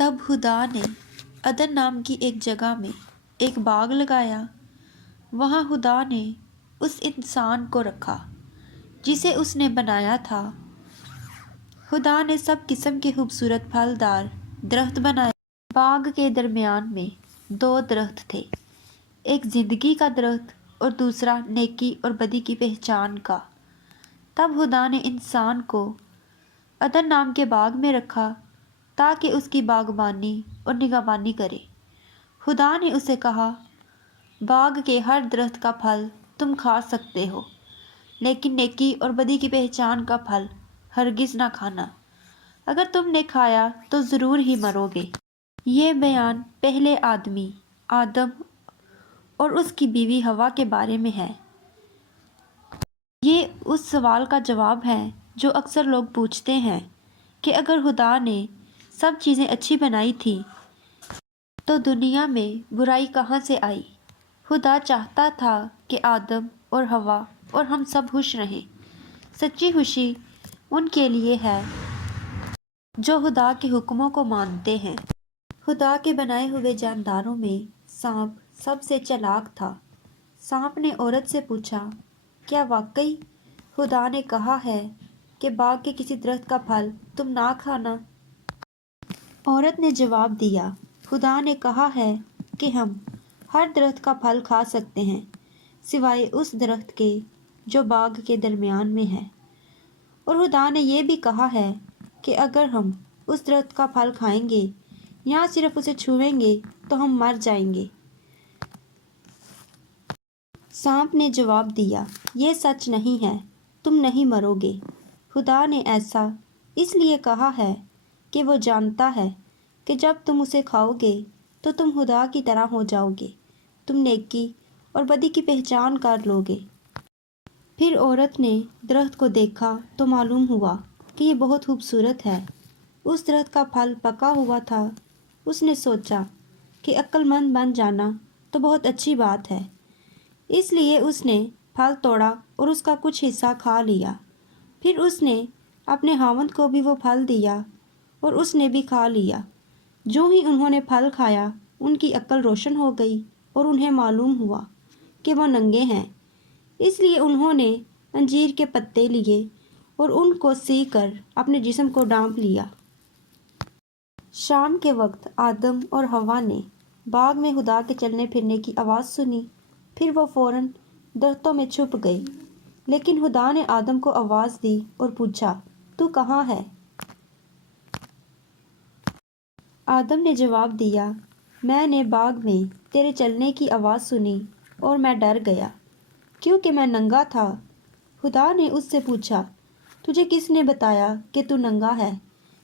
تب خدا نے عدن نام کی ایک جگہ میں ایک باغ لگایا۔ وہاں خدا نے اس انسان کو رکھا جسے اس نے بنایا تھا۔ خدا نے سب قسم کے خوبصورت پھلدار درخت بنائے۔ باغ کے درمیان میں دو درخت تھے، ایک زندگی کا درخت اور دوسرا نیکی اور بدی کی پہچان کا۔ تب خدا نے انسان کو عدن نام کے باغ میں رکھا تاکہ اس کی باغبانی اور نگہبانی کرے۔ خدا نے اسے کہا، باغ کے ہر درخت کا پھل تم کھا سکتے ہو، لیکن نیکی اور بدی کی پہچان کا پھل ہرگز نہ کھانا۔ اگر تم نے کھایا تو ضرور ہی مرو گے۔ یہ بیان پہلے آدمی آدم اور اس کی بیوی حوا کے بارے میں ہے۔ یہ اس سوال کا جواب ہے جو اکثر لوگ پوچھتے ہیں کہ اگر خدا نے سب چیزیں اچھی بنائی تھیں تو دنیا میں برائی کہاں سے آئی؟ خدا چاہتا تھا کہ آدم اور حوا اور ہم سب خوش رہیں۔ سچی خوشی ان کے لیے ہے جو خدا کے حکموں کو مانتے ہیں۔ خدا کے بنائے ہوئے جانداروں میں سانپ سب سے چالاک تھا۔ سانپ نے عورت سے پوچھا، کیا واقعی خدا نے کہا ہے کہ باغ کے کسی درخت کا پھل تم نہ کھانا؟ عورت نے جواب دیا، خدا نے کہا ہے کہ ہم ہر درخت کا پھل کھا سکتے ہیں سوائے اس درخت کے جو باغ کے درمیان میں ہے، اور خدا نے یہ بھی کہا ہے کہ اگر ہم اس درخت کا پھل کھائیں گے یا صرف اسے چھوئیں گے تو ہم مر جائیں گے۔ سانپ نے جواب دیا، یہ سچ نہیں ہے، تم نہیں مرو گے۔ خدا نے ایسا اس لیے کہا ہے کہ وہ جانتا ہے کہ جب تم اسے کھاؤ گے تو تم خدا کی طرح ہو جاؤ گے، تم نیکی اور بدی کی پہچان کر لو گے۔ پھر عورت نے درخت کو دیکھا تو معلوم ہوا کہ یہ بہت خوبصورت ہے۔ اس درخت کا پھل پکا ہوا تھا۔ اس نے سوچا کہ عقل مند بن جانا تو بہت اچھی بات ہے، اس لیے اس نے پھل توڑا اور اس کا کچھ حصہ کھا لیا۔ پھر اس نے اپنے خاوند کو بھی وہ پھل دیا اور اس نے بھی کھا لیا۔ جو ہی انہوں نے پھل کھایا ان کی عقل روشن ہو گئی اور انہیں معلوم ہوا کہ وہ ننگے ہیں، اس لیے انہوں نے انجیر کے پتے لیے اور ان کو سی کر اپنے جسم کو ڈھانپ لیا۔ شام کے وقت آدم اور حوا نے باغ میں خدا کے چلنے پھرنے کی آواز سنی۔ پھر وہ فوراً درختوں میں چھپ گئے، لیکن خدا نے آدم کو آواز دی اور پوچھا، تو کہاں ہے؟ آدم نے جواب دیا، میں نے باغ میں تیرے چلنے کی آواز سنی اور میں ڈر گیا کیونکہ میں ننگا تھا۔ خدا نے اس سے پوچھا، تجھے کس نے بتایا کہ تو ننگا ہے؟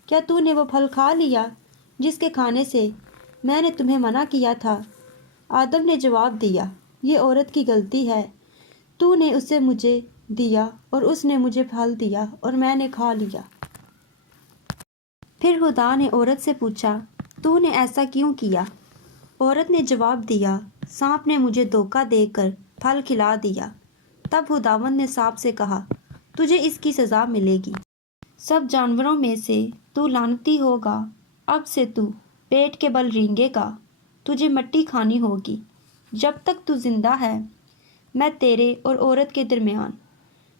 کیا تو نے وہ پھل کھا لیا جس کے کھانے سے میں نے تمہیں منع کیا تھا؟ آدم نے جواب دیا، یہ عورت کی غلطی ہے، تو نے اسے مجھے دیا اور اس نے مجھے پھل دیا اور میں نے کھا لیا۔ پھر خدا نے عورت سے پوچھا، تو نے ایسا کیوں کیا؟ عورت نے جواب دیا، سانپ نے مجھے دھوکہ دے کر پھل کھلا دیا۔ تب خداوند نے سانپ سے کہا، تجھے اس کی سزا ملے گی، سب جانوروں میں سے تو لعنتی ہوگا، اب سے تو پیٹ کے بل رینگے گا، تجھے مٹی کھانی ہوگی، جب تک تو زندہ ہے میں تیرے اور عورت کے درمیان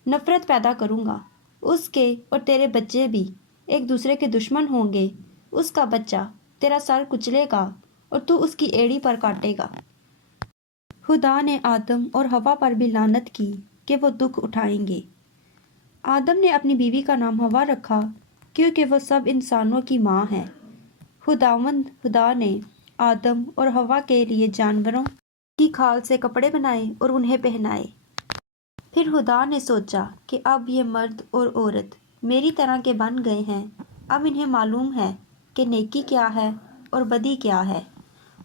نفرت پیدا کروں گا، اس کے اور تیرے بچے بھی ایک دوسرے کے دشمن ہوں گے، اس کا بچہ تیرا سر کچلے گا اور تو اس کی ایڑی پر کاٹے گا۔ خدا نے آدم اور حوا پر بھی لعنت کی کہ وہ دکھ اٹھائیں گے۔ آدم نے اپنی بیوی کا نام حوا رکھا کیونکہ وہ سب انسانوں کی ماں ہے۔ خداوند خدا نے آدم اور حوا کے لیے جانوروں کی کھال سے کپڑے بنائے اور انہیں پہنائے۔ پھر خدا نے سوچا کہ اب یہ مرد اور عورت میری طرح کے بن گئے ہیں، اب انہیں معلوم ہے کہ نیکی کیا ہے اور بدی کیا ہے۔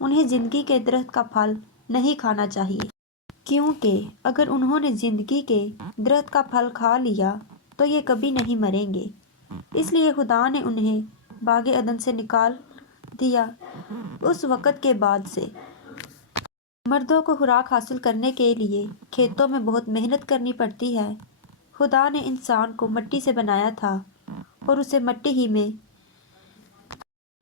انہیں زندگی کے درخت کا پھل نہیں کھانا چاہیے، کیونکہ اگر انہوں نے زندگی کے درخت کا پھل کھا لیا تو یہ کبھی نہیں مریں گے۔ اس لیے خدا نے انہیں باغ عدن سے نکال دیا۔ اس وقت کے بعد سے مردوں کو خوراک حاصل کرنے کے لیے کھیتوں میں بہت محنت کرنی پڑتی ہے۔ خدا نے انسان کو مٹی سے بنایا تھا اور اسے مٹی ہی میں